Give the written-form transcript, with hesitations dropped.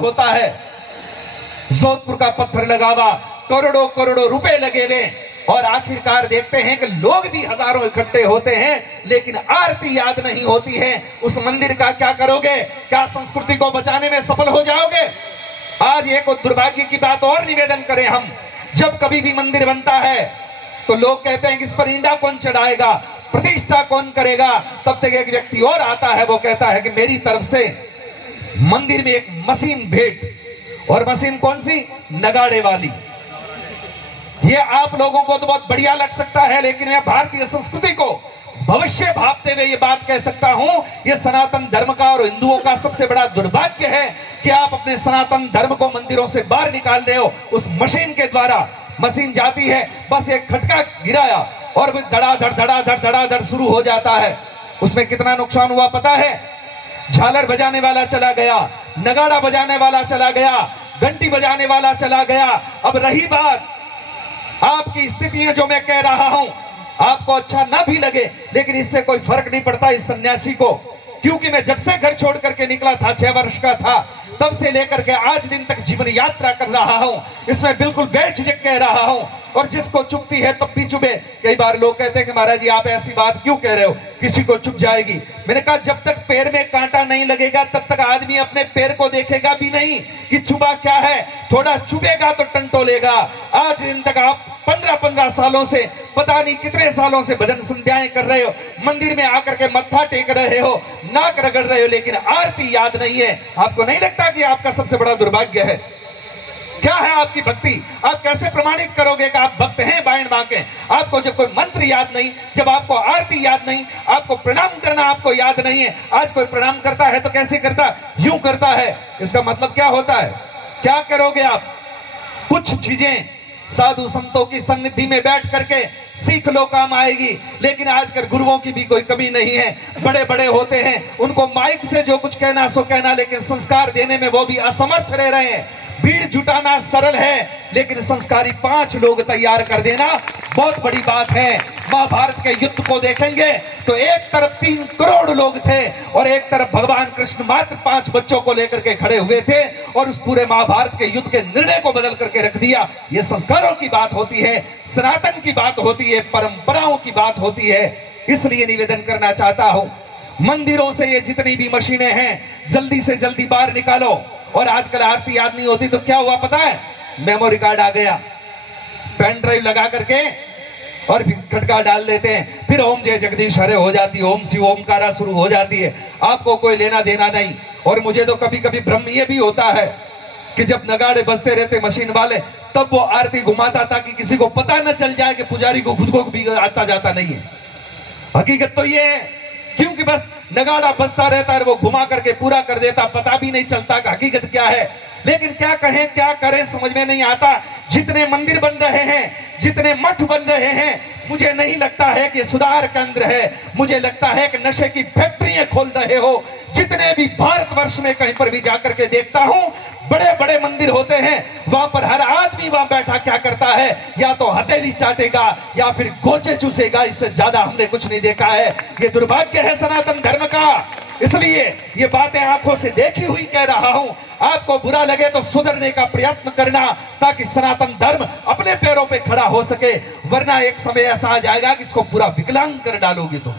होता है। जोधपुर का पत्थर लगावा, करोड़ों करोड़ों रुपए लगे हुए, और आखिरकार देखते हैं कि लोग भी हजारों इकट्ठे होते हैं, लेकिन आरती याद नहीं होती है। उस मंदिर का क्या करोगे? क्या संस्कृति को बचाने में सफल हो जाओगे? आज एक दुर्भाग्य की बात और निवेदन करें हम, जब कभी भी मंदिर बनता है तो लोग कहते हैं कि इस पर ईंटा कौन चढ़ाएगा, प्रतिष्ठा कौन करेगा। तब तक एक व्यक्ति और आता है, वो कहता है कि मेरी तरफ से मंदिर में एक मशीन भेंट। और मशीन कौन सी? नगाड़े वाली। ये आप लोगों को तो बहुत बढ़िया लग सकता है, लेकिन मैं भारतीय संस्कृति को भविष्य भापते हुए ये बात कह सकता हूं, ये सनातन धर्म का और हिंदुओं का सबसे बड़ा दुर्भाग्य है कि आप अपने सनातन धर्म को मंदिरों से बाहर निकाल रहे हो उस मशीन के द्वारा। मशीन जाती है, बस एक खटका गिराया और धड़ाधड़ धड़ाधड़ धड़ाधड़ शुरू हो जाता है। उसमें कितना नुकसान हुआ पता है? झालर बजाने वाला चला गया, नगाड़ा बजाने वाला चला गया, घंटी बजाने वाला चला गया। अब रही बात आपकी स्थितियां जो मैं कह रहा हूं, आपको अच्छा ना भी लगे, लेकिन इससे कोई फर्क नहीं पड़ता इस सन्यासी को, क्योंकि मैं जब से घर छोड़ करके निकला था, 6 वर्ष का था, तब से लेकर के आज दिन तक जीवन यात्रा कर रहा हूं। इसमें बिल्कुल बेझिझक कह रहा हूं, और जिसको चुभती है तब भी चुभे। कई बार लोग कहते हैं कि महाराज जी आप ऐसी बात क्यों कह रहे हो, किसी को चुभ जाएगी। मैंने कहा जब तक पैर में कांटा नहीं लगेगा तब तक आदमी अपने पैर को देखेगा भी नहीं कि चुभा क्या है। थोड़ा चुभेगा तो टंटोलेगा। आज दिन तक आप 15-15 सालों से, पता नहीं कितने सालों से भजन संध्याएं कर रहे हो, मंदिर में आकर के मत्था टेक रहे हो, नाक रगड़ रहे हो, लेकिन आरती याद नहीं है। आपको नहीं लगता कि आपका सबसे बड़ा दुर्भाग्य है? क्या है आपकी भक्ति? आप कैसे प्रमाणित करोगे कि आप भक्त हैं बाएं बांके? आपको जब कोई मंत्र याद नहीं, जब आपको आरती याद नहीं, आपको प्रणाम करना आपको याद नहीं है। आज कोई प्रणाम करता है तो कैसे करता? यूं करता है। इसका मतलब क्या होता है? क्या करोगे आप? कुछ चीजें साधु संतों की सन्निधि में बैठ करके सीख लो, काम आएगी। लेकिन आजकल गुरुओं की भी कोई कमी नहीं है, बड़े बड़े होते हैं, उनको माइक से जो कुछ कहना सो कहना, लेकिन संस्कार देने में वो भी असमर्थ रह रहे हैं। भीड़ जुटाना सरल है, लेकिन संस्कारी 5 लोग तैयार कर देना बहुत बड़ी बात है। महाभारत के युद्ध को देखेंगे तो एक तरफ 3 करोड़ लोग थे और एक तरफ भगवान कृष्ण मात्र 5 बच्चों को लेकर के खड़े हुए थे, और उस पूरे महाभारत के युद्ध के निर्णय को बदल करके रख दिया। ये संस्कारों की बात होती है, सनातन की बात होती है, परंपराओं की बात होती है। इसलिए निवेदन करना चाहता हूं, मंदिरों से ये जितनी भी मशीनें हैं जल्दी से जल्दी बाहर निकालो। और आजकल आरती याद नहीं होती तो क्या हुआ पता है? मेमोरी कार्ड आ गया, पेन ड्राइव लगा करके और खटका डाल देते हैं, फिर ओम जय जगदीश हरे हो जाती है, ओम शिव ओमकारा शुरू हो जाती है। आपको कोई लेना देना नहीं। और मुझे तो कभी कभी भ्रम ये भी होता है कि जब नगाड़े बजते रहते मशीन वाले, तब वो आरती घुमाता ताकि किसी को पता न चल जाए कि पुजारी को खुद को भी आता जाता नहीं है। हकीकत तो ये है, क्योंकि बस नगाड़ा बजता रहता है, वो घुमा करके पूरा कर देता, पता भी नहीं चलता कि हकीकत क्या है। लेकिन क्या कहें क्या करें समझ में नहीं आता। जितने मंदिर बन रहे हैं, जितने मठ बन रहे हैं, मुझे नहीं लगता है कि सुधार केंद्र है, मुझे लगता है कि नशे की फैक्ट्रियां खोल रहे हो। जितने भी भारतवर्ष में कहीं पर भी जाकर के देखता हूं, बड़े बड़े मंदिर होते हैं, वहां पर हर आदमी वहां बैठा क्या करता है? या तो हथेली चाटेगा या फिर गोचे चूसेगा। इससे ज्यादा हमने कुछ नहीं देखा है। ये दुर्भाग्य है सनातन धर्म का। इसलिए ये बातें आंखों से देखी हुई कह रहा हूं। आपको बुरा लगे तो सुधरने का प्रयत्न करना, ताकि सनातन धर्म अपने पैरों पे खड़ा हो सके, वरना एक समय ऐसा आ जाएगा कि इसको पूरा विकलांग कर डालोगे तुम।